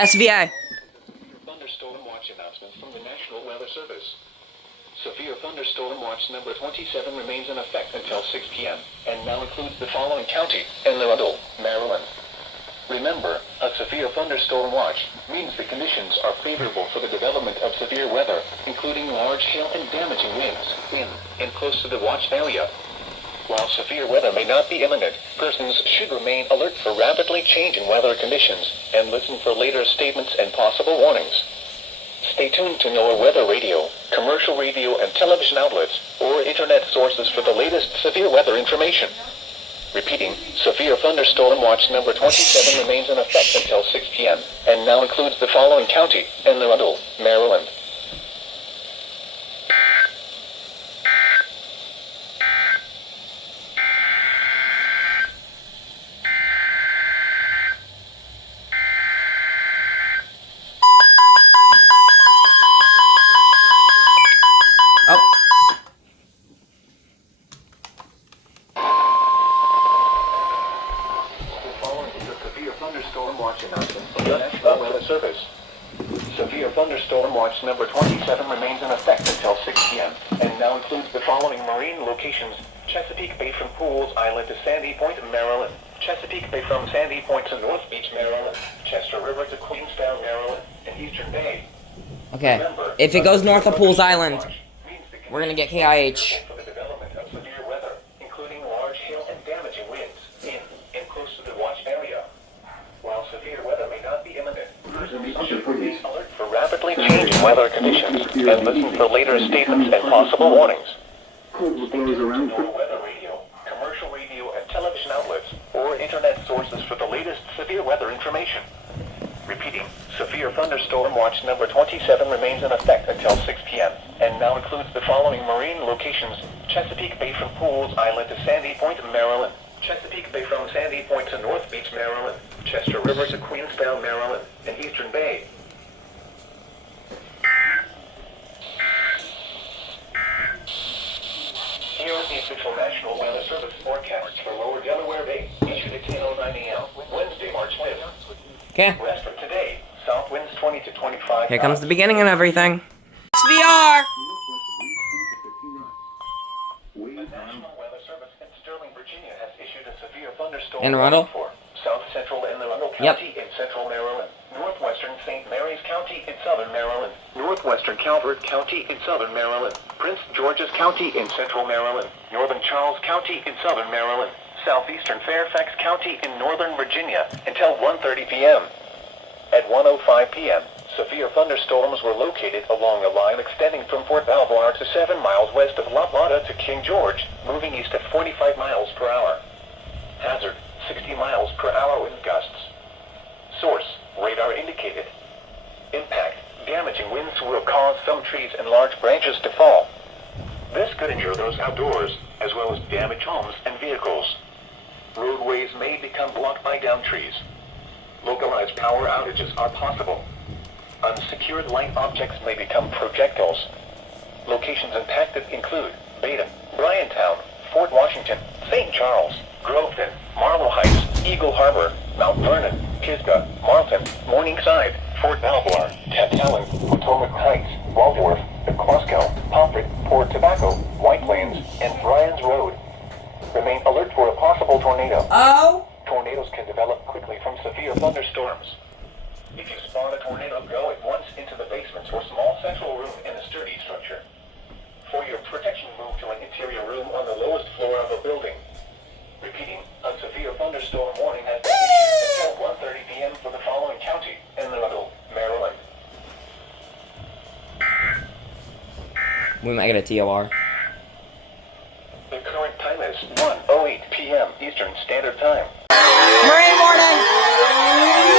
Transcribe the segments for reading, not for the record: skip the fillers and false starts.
SVA. Thunderstorm watch announcement from the National Weather Service. Severe thunderstorm watch number 27 remains in effect until 6 p.m. and now includes the following county: Anne Arundel, Maryland. Remember, a severe thunderstorm watch means the conditions are favorable for the development of severe weather, including large hail and damaging winds in and close to the watch area. While severe weather may not be imminent, persons should remain alert for rapidly changing weather conditions and listen for later statements and possible warnings. Stay tuned to NOAA weather radio, commercial radio and television outlets, or internet sources for the latest severe weather information. Repeating, severe thunderstorm watch number 27 remains in effect until 6 p.m. and now includes the following county: Anne Arundel, Maryland. Thunderstorm watch announcement from the National Weather Service. Severe thunderstorm watch number 27 remains in effect until 6 p.m. and now includes the following marine locations: Chesapeake Bay from Pools Island to Sandy Point, Maryland; Chesapeake Bay from Sandy Point to North Beach, Maryland; Chester River to Queenstown, Maryland; and Eastern Bay. Okay, Remember, if it goes north of Pools Island, we're gonna get KIH. For the development of severe weather, including large hail and damaging winds in and close to the watch area. While severe weather may not be imminent, persons should remain alert for rapidly changing weather conditions and listen for later statements and possible warnings. Stay tuned to NOAA weather radio, commercial radio and television outlets, or internet sources for the latest severe weather information. Repeating, severe thunderstorm watch number 27 remains in effect until 6 p.m. and now includes the following marine locations: Chesapeake Bay from Pools Island to Sandy Point, Maryland; Chesapeake Bay from Sandy Point to North Beach, Maryland; Chester River to Queenstown, Maryland; and Eastern Bay. Here is the official National Weather Service forecast for Lower Delaware Bay, issued at 10:09 a.m. Wednesday, March 5th. Okay. Rest for today, south winds 20 to 25. Here comes the beginning and everything. SVR. The National Weather Service in Startling, Virginia has issued a severe thunderstorm Anne Arundel? warning for south central Anne Arundel County in central Maryland, northwestern St. Mary's County in southern Maryland, northwestern Calvert County in southern Maryland, Prince George's County in central Maryland, northern Charles County in southern Maryland, southeastern Fairfax County in northern Virginia until 1:30 p.m. At 1:05 p.m., severe thunderstorms were located along a line extending from Fort Belvoir to 7 miles west of La Plata to King George, moving east at 45 miles per hour. Hazard, 60 miles per hour wind gusts. Source, radar indicated. Impact, damaging winds will cause some trees and large branches to fall. This could injure those outdoors, as well as damage homes and vehicles. Roadways may become blocked by downed trees. Localized power outages are possible. Unsecured light objects may become projectiles. Locations impacted include Baden, Bryantown, Fort Washington, St. Charles, Groveton, Marlow Heights, Eagle Harbor, Mount Vernon, Pisgah, Marlton, Morningside, Fort Belvoir, Tattellan, Potomac Heights, Waldorf, Quosco, Pomfret, Port Tobacco, White Plains, and Bryan's Road. Remain alert for a possible tornado. Oh? Tornadoes can develop quickly from severe thunderstorms. If you spot a tornado, go at once into the basement or small central room in a sturdy structure. For your protection, move to an interior room on the lowest floor of a building. Repeating, a severe thunderstorm warning has been issued until 1:30 p.m. for the following county: Anne Arundel, Maryland. We might get a TOR. The current time is 1:08 p.m. Eastern Standard Time. Marine warning!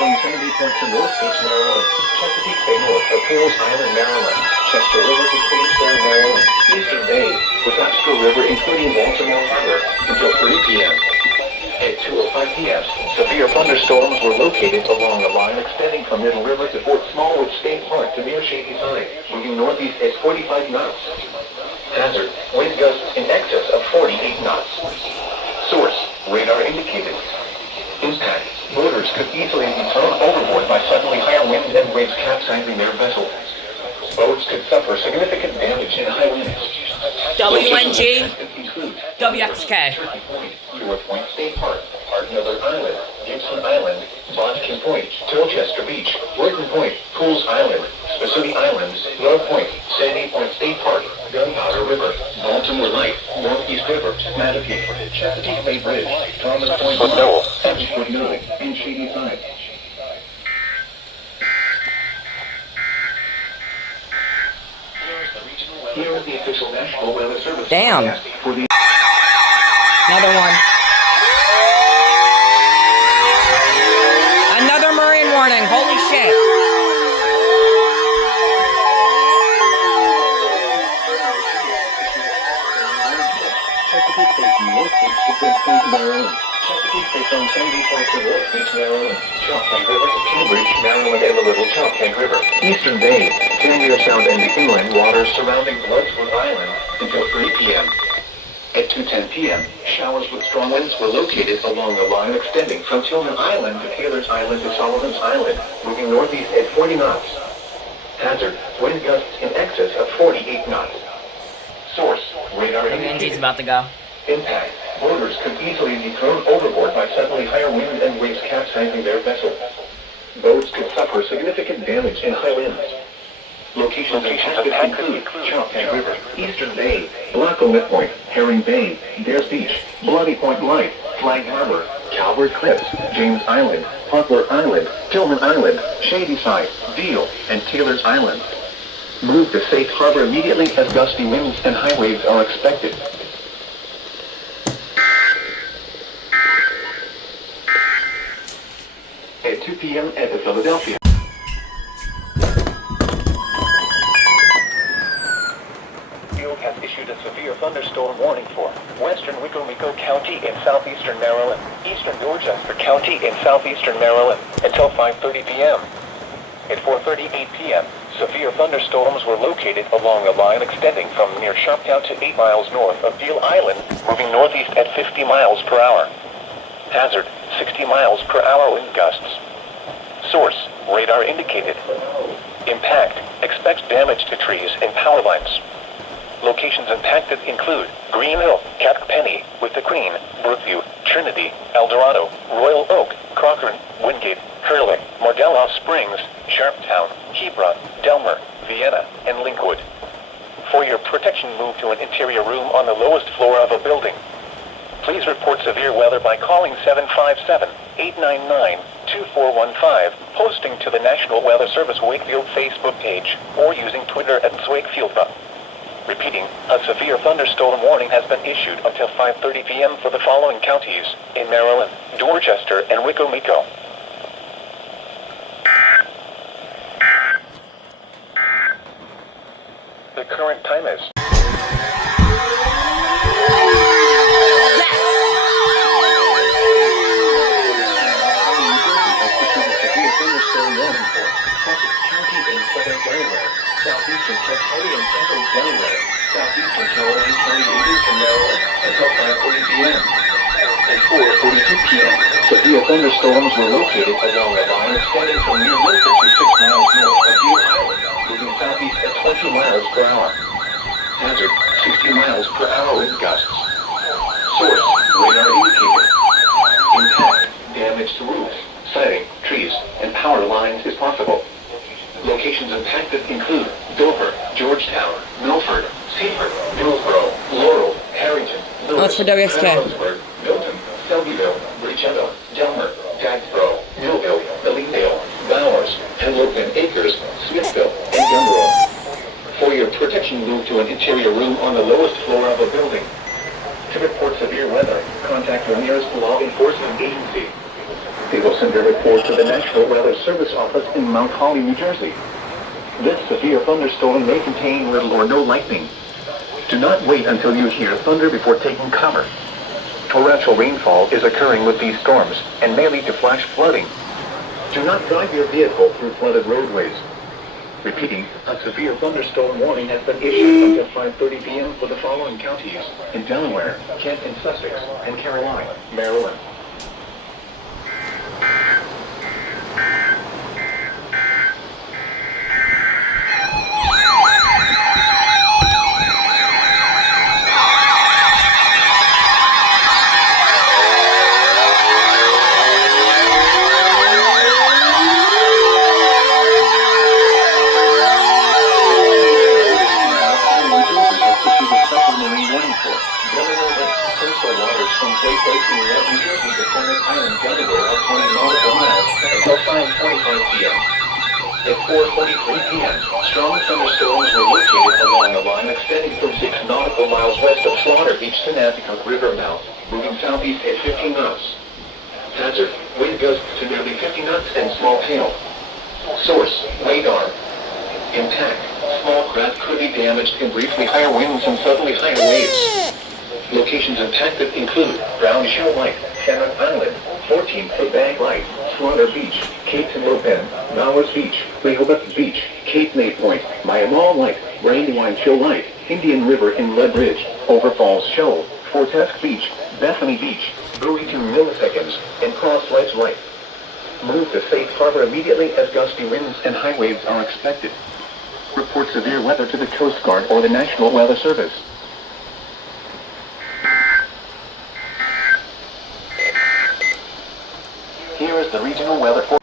From 70 points to North Beach, Maryland. Chesapeake Bay north of Pools Island, Maryland. Chester River to Queensboro, Maryland. Eastern Bay with Oxbow River including Baltimore Harbor until 3 p.m. At 2:05 p.m., severe thunderstorms were located along a line extending from Middle River to Fort Smallwood State Park to near Shady Side, moving northeast at 45 knots. Hazard, wind gusts in excess of 48 knots. Source, radar indicated. Impact, boaters could easily be thrown overboard by suddenly higher winds and waves capsizing their vessel. Boats could suffer significant damage in high winds. WNG, WXK. Turkey Point, North Point State Park, Miller Island, Gibson Island, Bodkin Point, Tilchester Beach, Brighton Point, Pools Island, Spassuti Islands, North Point, Sandy Point State Park, Gunpowder River, Baltimore Light, Northeast River, Mattapique, Chesapeake Bay Bridge, Thomas Point, Fort Knoll, and Shady Side. Here is the official National Weather Service. Damn. For the Another one. Another marine warning. Holy shit. Chesapeake Bay from North Beach to Prince Point, Maryland. Chesapeake Bay from Sandy Point to North Beach, Maryland. Choptank River to Cambridge, Maryland, and the Little Choptank River. Eastern Bay, Tangier Sound and the inland waters surrounding Bloodswood Island until 3 p.m. At 2:10 p.m., showers with strong winds were located along the line extending from Tillman Island to Taylor's Island to Sullivan's Island, moving northeast at 40 knots. Hazard, wind gusts in excess of 48 knots. Source, radar WNG's indicated. about to go. Impact, boaters could easily be thrown overboard by suddenly higher winds and waves capsizing their vessel. Boats could suffer significant damage in high winds. Locations impacted include Choptank River, Eastern Bay, Blackomit Point, Herring Bay, Bears Beach, Bloody Point Light, Flag Harbor, Calvert Cliffs, James Island, Poplar Island, Tillman Island, Shady Side, Deal, and Taylor's Island. Move to safe harbor immediately as gusty winds and high waves are expected. At 2 p.m. at the Philadelphia. Field has issued a severe thunderstorm warning for western Wicomico County in southeastern Maryland, eastern Dorchester County in southeastern Maryland until 5:30 p.m. At 4:38 p.m., severe thunderstorms were located along a line extending from near Sharptown to 8 miles north of Deal Island, moving northeast at 50 miles per hour. Hazard, 60 miles per hour wind gusts. Source, radar indicated. Impact, expects damage to trees and power lines. Locations impacted include Green Hill, Penny, With the Queen, Brookview, Trinity, Eldorado, Royal Oak, Cochran, Wingate, Hurley, Morelos Springs, Sharptown, Hebron, Delmer, Vienna, and Linkwood. For your protection, move to an interior room on the lowest floor of a building. Please report severe weather by calling 757-899-2415, posting to the National Weather Service Wakefield Facebook page, or using Twitter at SwakeFieldUp. Repeating, a severe thunderstorm warning has been issued until 5:30 p.m. for the following counties in Maryland, Dorchester, and Wicomico. The current time is southeastern Kentucky and central Delaware, southeastern Carolina County and eastern Maryland until 5:40 p.m. At 4:42 p.m., severe thunderstorms were located along a line extending from near Milford to 6 miles north of Deal Island, moving southeast at 20 miles per hour. Hazard, 60 miles per hour wind gusts. Source, radar indicated. Impact, damage to roofs, siding, trees, and power lines is possible. Locations impacted include Dover, Georgetown, Milford, Seaford, Middlesboro, Laurel, Harrington, Lewis, Oh, it's for WXK. Milton, Selbyville, Bridgetto, Delmer, Jacksboro, Milford. station moved to an interior room on the lowest floor of a building. To report severe weather, contact your nearest law enforcement agency. They will send a report to the National Weather Service office in Mount Holly, New Jersey. This severe thunderstorm may contain little or no lightning. Do not wait until you hear thunder before taking cover. Torrential rainfall is occurring with these storms and may lead to flash flooding. Do not drive your vehicle through flooded roadways. Repeating, a severe thunderstorm warning has been issued until 5:30 p.m. for the following counties in Delaware, Kent and Sussex, and Caroline, Maryland. Coastal waters from Great Lakes in New Jersey to Plymouth Island, Delaware at 20 nautical miles until 5:45 p.m. At 4:43 p.m., strong thunderstorms were located along a line extending from 6 nautical miles west of Slaughter Beach Connecticut River mouth, moving southeast at 50 knots. Hazard, wind gusts to nearly 50 knots and small hail. Source, radar. Intact, small craft could be damaged in briefly higher winds and suddenly higher waves. Locations impacted include Brown Shell Light, Shannon Island, 14-foot Bank Light, Slaughter Beach, Cape and Lopen, Bowers Beach, Rehoboth Beach, Cape May Point, Miami Light, Brandywine Shoal Light, Indian River Inlet Bridge, Overfalls Shoal, Fortesk Beach, Bethany Beach, Buoy 2 milliseconds, and Cross Ledge Light. Move to safe harbor immediately as gusty winds and high waves are expected. Report severe weather to the Coast Guard or the National Weather Service. Here is the regional weather for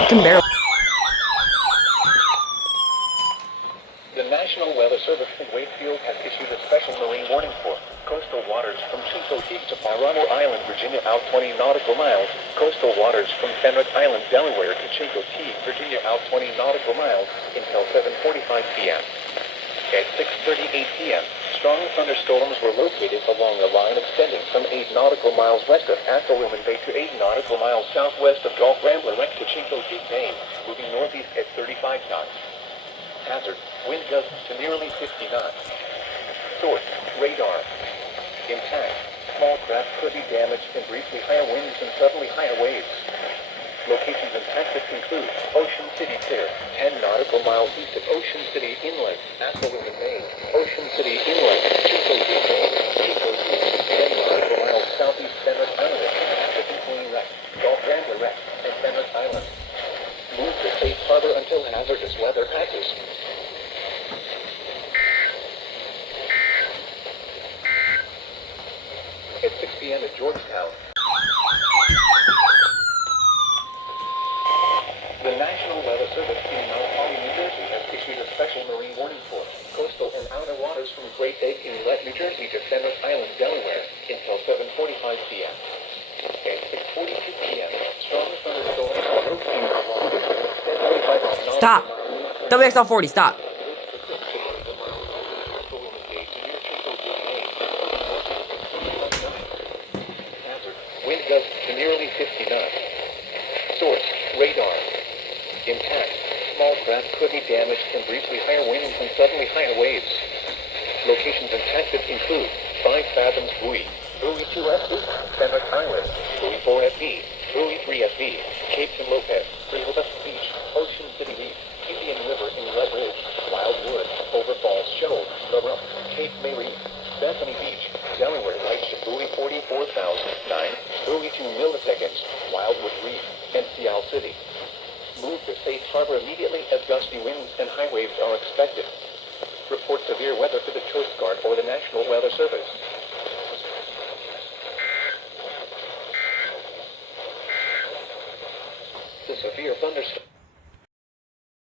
You can barely. The National Weather Service in Wakefield has issued a special marine warning for coastal waters from Chesapeake to Paramo Island, Virginia out 20 nautical miles, coastal waters from Fenwick Island, Delaware to Chesapeake, Virginia out 20 nautical miles until 7:45 p.m. At 6:38 p.m., strong thunderstorms were located along a line extending from 8 nautical miles west of Athellumen Bay to 8 nautical miles southwest of Gulf Rambler Wreck to Chesapeake Bay, moving northeast at 35 knots. Hazard, wind gusts to nearly 50 knots. Source, radar. Intact, small craft could be damaged in briefly higher winds and suddenly higher waves. Locations impacted include Ocean City Pier, 10 nautical miles east of Ocean City Inlet, Athellumen Bay, Ocean City Inlet, Chesapeake Bay, Chesapeake, 10 nautical miles southeast Fenwick Island, African Queen Wreck, Gulf Rambler Wreck, and Fenwick Island. Move to safe harbor until hazardous weather passes. At 6 p.m. at Georgetown. The National Weather Service in Mount Holly, New Jersey has issued a special marine warning for coastal and outer waters from Great Lake Inlet, New Jersey to Fenwick Island, Delaware until 7:45 p.m. At 6:42 p.m., strong thunderstorms are located along the extended Stop! WXL 40, stop. Wind gusts to nearly 50 knots. Source, radar. Intact, small craft could be damaged in briefly higher winds and suddenly higher waves. Locations impacted include 5 Fathoms Buoy, Buoy 2 FB, Fenwick Island, Buoy 4 FB, Buoy 3 FB, Cape and Lopez, Rehoboth Beach, Ocean City Reef, Indian River Inlet Bridge, Wildwood, Overfalls Shoal, The Rump, Cape May Reef, Bethany Beach, Delaware Light to Buoy 44,009, Buoy 2 milliseconds, Wildwood Reef, and Seal City. Move to safe harbor immediately as gusty winds and high waves are expected. Report severe weather to the Coast Guard or the National Weather Service. The severe thunderstorm.